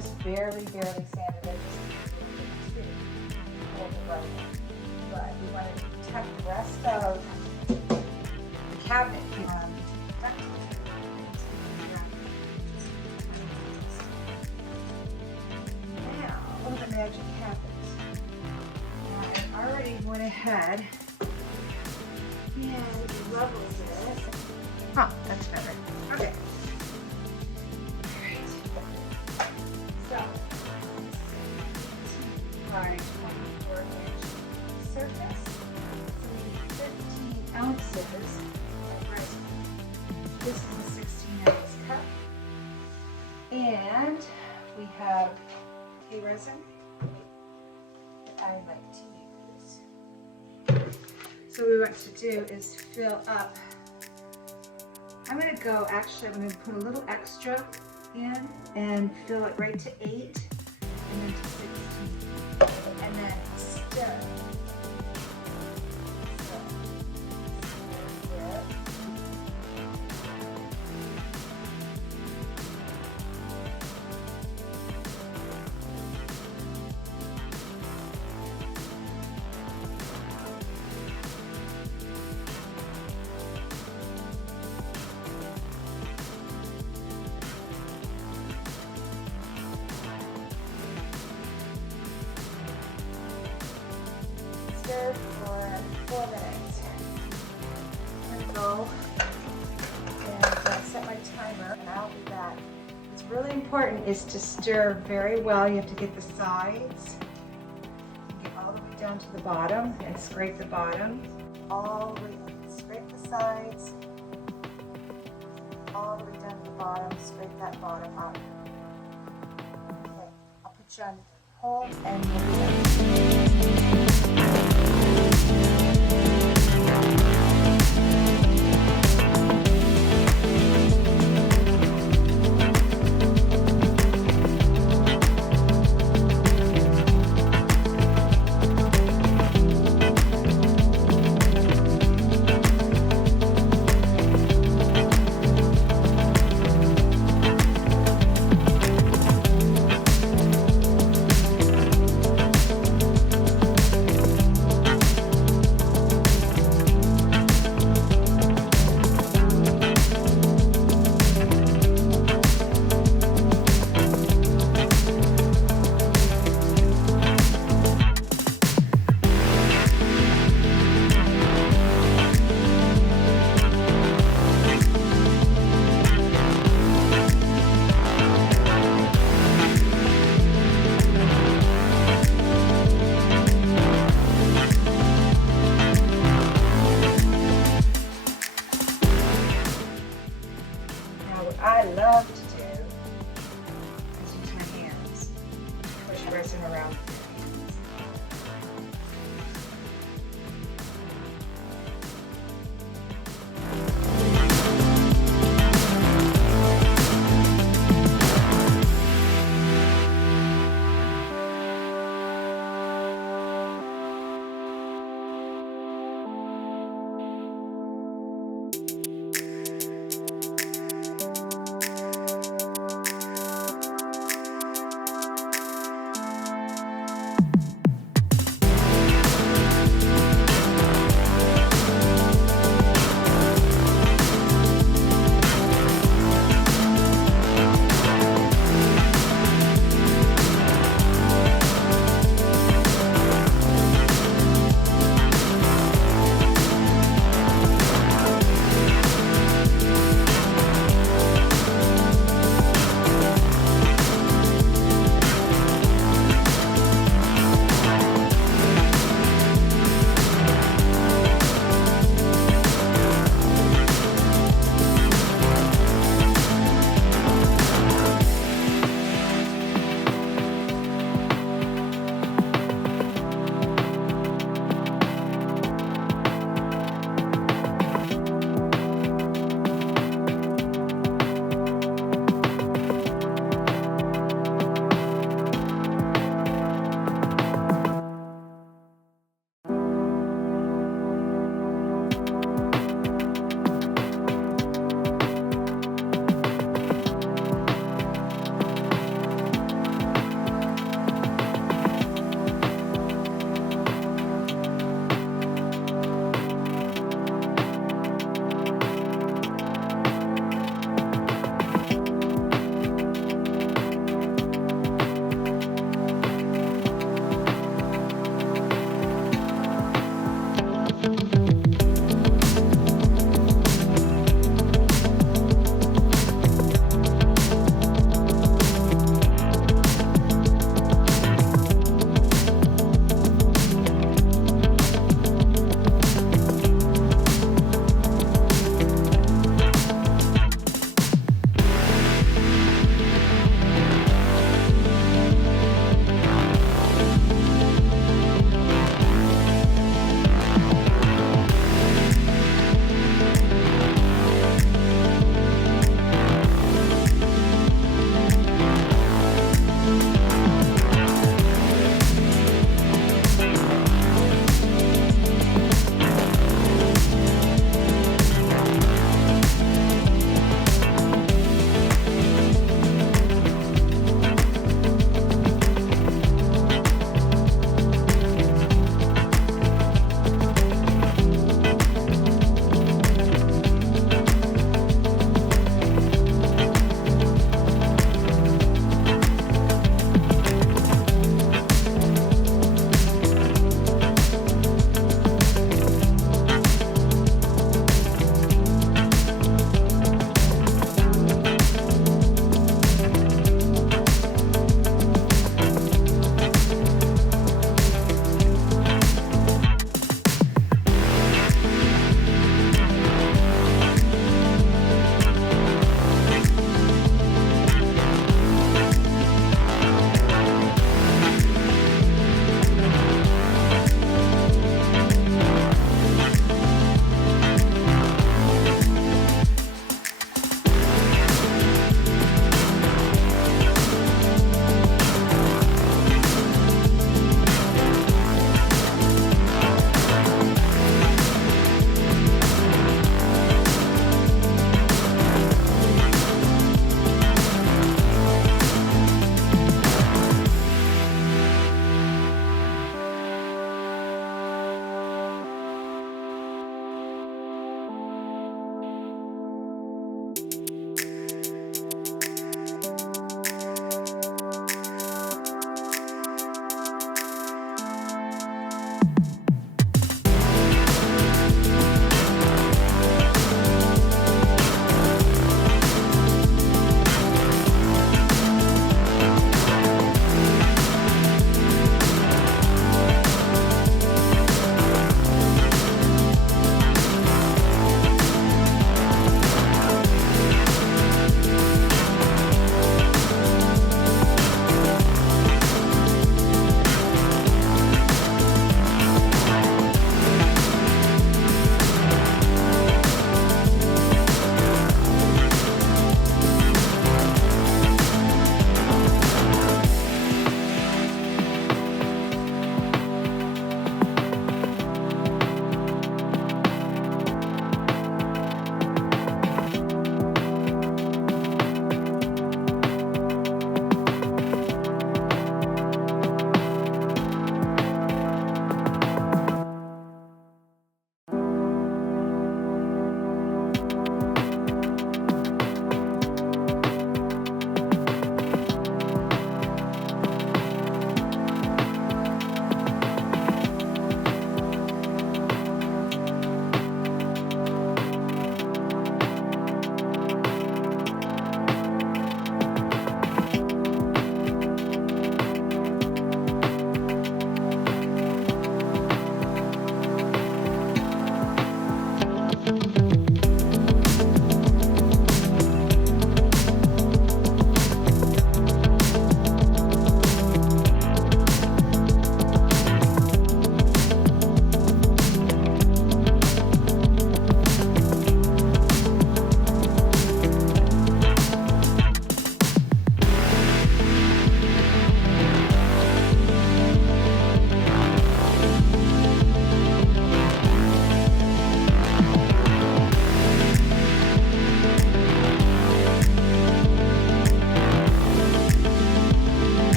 just barely sanded it just to hold it right in. But we want to protect the rest of the cabinet. Now, what the magic happens. Now, I already went ahead and leveled it. Oh, that's better. Okay. So, my 24-inch surface, 15 ounces of resin. This is a 16-ounce cup. And we have KS Resin that I like to use. So what we want to do is fill up. I'm going to go, actually, I'm going to put a little extra in and fill it right to 8 and then to 16 and then stir. For 4 minutes. I'm going to go and set my timer, and I'll be back. What's really important is to stir very well. You have to get the sides, get all the way down to the bottom, and scrape the bottom. All the way, scrape the sides, all the way down to the bottom, scrape that bottom up. Okay, I'll put you on hold and we'll be back. I love to do is use my hands to push resin around with my hands.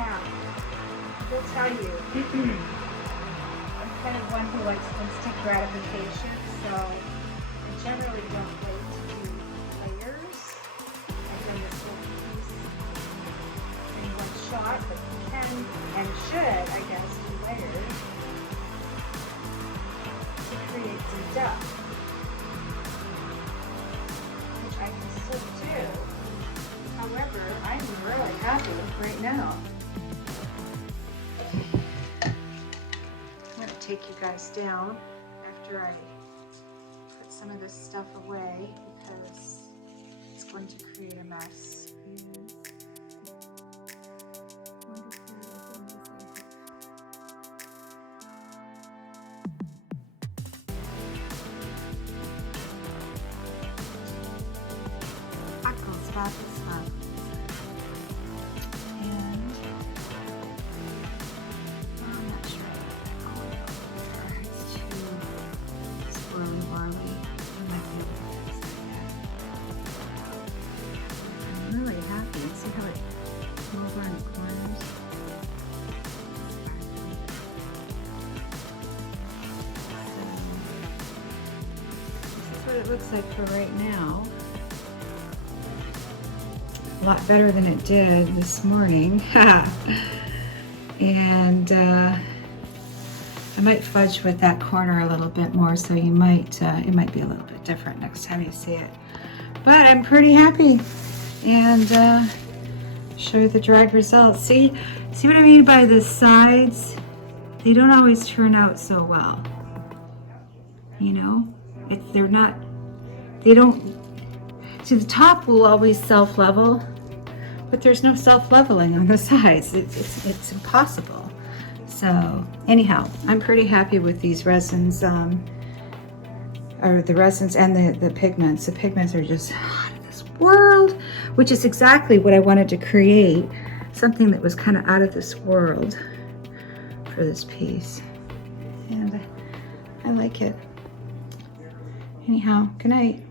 Now, I will tell you, I'm kind of one who likes instant gratification, so I generally don't wait to do layers. I've done this whole piece in one shot, but you can and should, I guess, do layers to create some depth, which I can still do. However, I'm really happy right now. I'm going to take you guys down after I put some of this stuff away because it's going to create a mess. And I'm not sure it's too swirly barley. I might be able to fix that. I'm really happy. See how it came over in the corners? So, this is what it looks like for right now. A lot better than it did this morning. And I might fudge with that corner a little bit more, so you might it might be a little bit different next time you see it. But I'm pretty happy, and show you the dried results. See what I mean by the sides? They don't always turn out so well. You know, they don't. See, the top will always self-level, but there's no self-leveling on the sides. It's impossible. So anyhow, I'm pretty happy with these resins, or the resins and the pigments. The pigments are just out of this world, which is exactly what I wanted to create, something that was kind of out of this world for this piece. And I like it. Anyhow, good night.